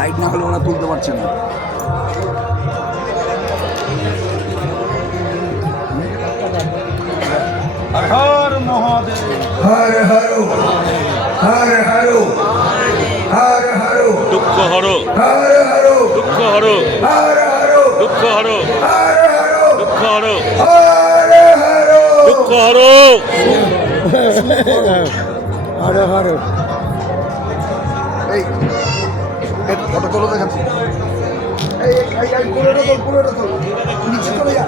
Side না হলে ওরা তুলতে পারছে না। হর মহাদেব, হর হর হর হর হর হর দুঃখ হরো, হর হর দুঃখ হরো, হর হর দুঃখ হরো, হর হর দুঃখ হরো, হর হর দুঃখ হরো। হর হর এই ফটো তোলো দেখাচ্ছি। এই পুরোটা তোল, পুরোটা তোল, নিচে চলে যা।